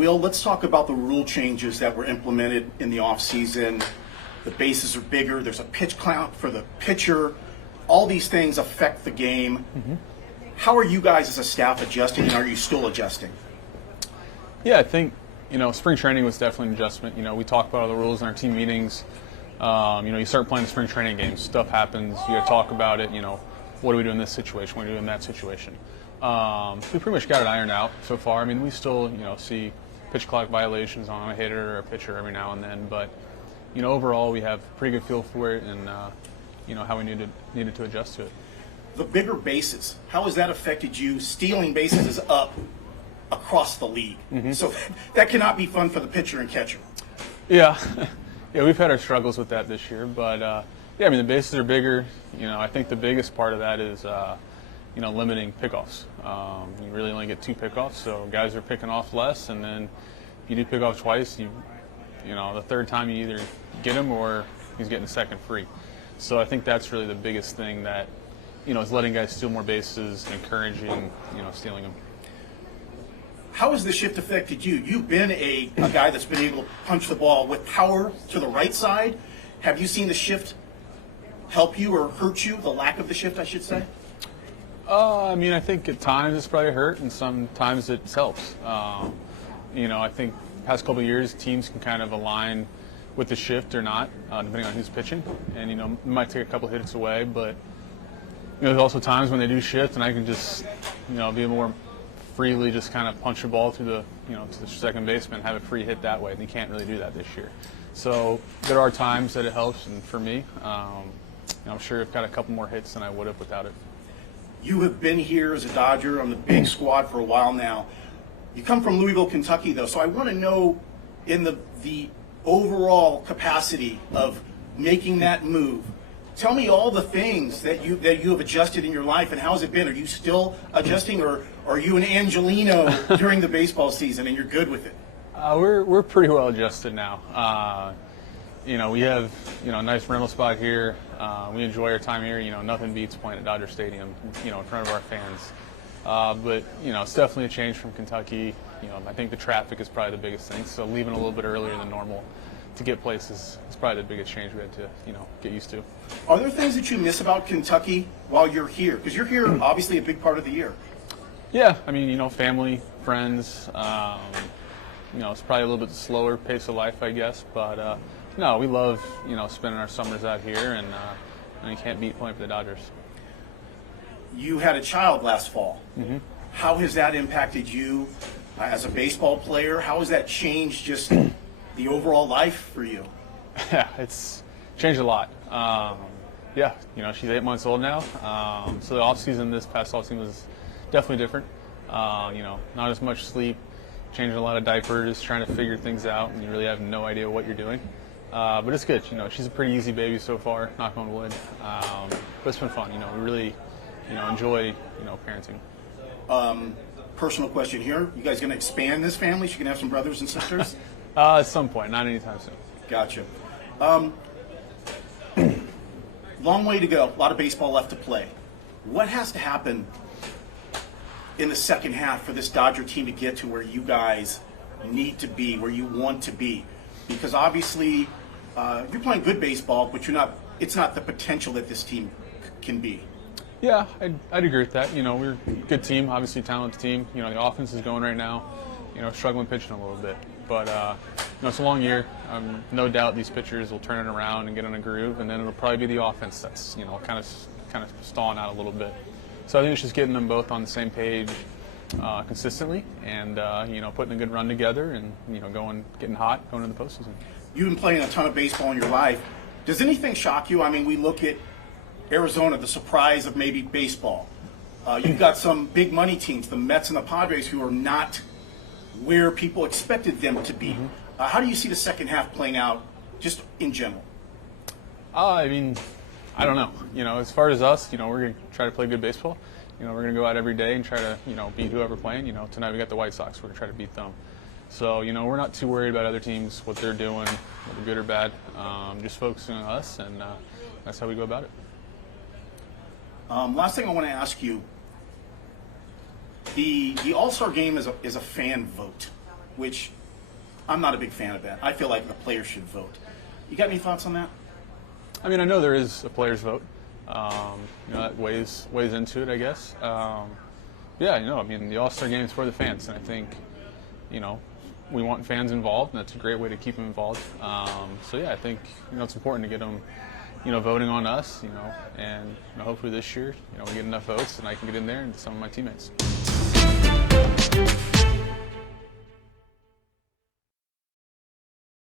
Will, let's talk about the rule changes that were implemented in the offseason. The bases are bigger. There's a pitch count for the pitcher. All these things affect the game. How are you guys as a staff adjusting, and are you still adjusting? Yeah, I think, spring training was definitely an adjustment. We talk about all the rules in our team meetings. You start playing the spring training games. Stuff happens. You got to talk about it. What do we do in this situation? What do we do in that situation? We pretty much got it ironed out so far. I mean, we still, see pitch clock violations on a hitter or a pitcher every now and then. But, overall, we have a pretty good feel for it and, how we needed to adjust to it. The bigger bases, how has that affected you? Stealing bases is up across the league. So that cannot be fun for the pitcher and catcher. Yeah. Yeah, we've had our struggles with that this year. But, the bases are bigger. I think the biggest part of that is, limiting pickoffs. You really only get 2 pickoffs, so guys are picking off less. And then if you do pick off twice, the third time you either get him or he's getting a second free. So I think that's really the biggest thing that, is letting guys steal more bases, encouraging, stealing them. How has the shift affected you? You've been a guy that's been able to punch the ball with power to the right side. Have you seen the shift help you or hurt you, the lack of the shift, I should say? I think at times it's probably hurt and sometimes it helps. I think the past couple of years teams can kind of align with the shift or not, depending on who's pitching. And, it might take a couple of hits away, but, there's also times when they do shift and I can just, be more freely just kind of punch the ball through the, to the second baseman and have a free hit that way. And you can't really do that this year. So there are times that it helps, and for me, I'm sure I've got a couple more hits than I would have without it. You have been here as a Dodger on the big squad for a while now. You come from Louisville, Kentucky, though, so I want to know in the overall capacity of making that move. Tell me all the things that you have adjusted in your life, and how has it been? Are you still adjusting, or are you an Angelino during the baseball season and you're good with it? We're pretty well adjusted now. We have a nice rental spot here. We enjoy our time here. Nothing beats playing at Dodger Stadium, in front of our fans. But it's definitely a change from Kentucky. I think the traffic is probably the biggest thing. So leaving a little bit earlier than normal to get places is probably the biggest change we had to get used to. Are there things that you miss about Kentucky while you're here? Because you're here obviously a big part of the year. Yeah, family, friends. It's probably a little bit slower pace of life, I guess. But no, we love spending our summers out here, and you can't beat playing for the Dodgers. You had a child last fall. How has that impacted you as a baseball player? How has that changed just the overall life for you? Yeah, it's changed a lot. She's 8 months old now. So the this past off season was definitely different. Not as much sleep, changing a lot of diapers, trying to figure things out, and you really have no idea what you're doing. But it's good. She's a pretty easy baby so far, knock on wood. But it's been fun. We really, enjoy, parenting. Personal question here. You guys going to expand this family? She's going to have some brothers and sisters? At some point, not anytime soon. Gotcha. Long way to go. A lot of baseball left to play. What has to happen in the second half for this Dodger team to get to where you guys need to be, where you want to be? Because obviously you're playing good baseball, but it's not the potential that this team can be. Yeah, I'd agree with that. We're a good team, obviously talented team. The offense is going right now. Struggling pitching a little bit. But, it's a long year. No doubt these pitchers will turn it around and get in a groove, and then it'll probably be the offense that's, kind of stalling out a little bit. So I think it's just getting them both on the same page consistently and, putting a good run together and, getting hot, going into the postseason. You've been playing a ton of baseball in your life. Does anything shock you? I mean, we look at Arizona, the surprise of maybe baseball. You've got some big money teams, the Mets and the Padres, who are not where people expected them to be. How do you see the second half playing out, just in general? I don't know. As far as us, we're going to try to play good baseball. We're going to go out every day and try to, beat whoever playing. Tonight we got the White Sox. We're going to try to beat them. So, we're not too worried about other teams, what they're doing, whether good or bad. Just focusing on us, and that's how we go about it. Last thing I want to ask you, the All-Star Game is a fan vote. which I'm not a big fan of that. I feel like the players should vote. You got any thoughts on that? I mean, I know there is a players' vote. That weighs into it, I guess. Yeah, I mean, the All-Star Game is for the fans, and I think, we want fans involved, and that's a great way to keep them involved. So yeah, I think it's important to get them, voting on us, and hopefully this year, we get enough votes, and I can get in there and some of my teammates.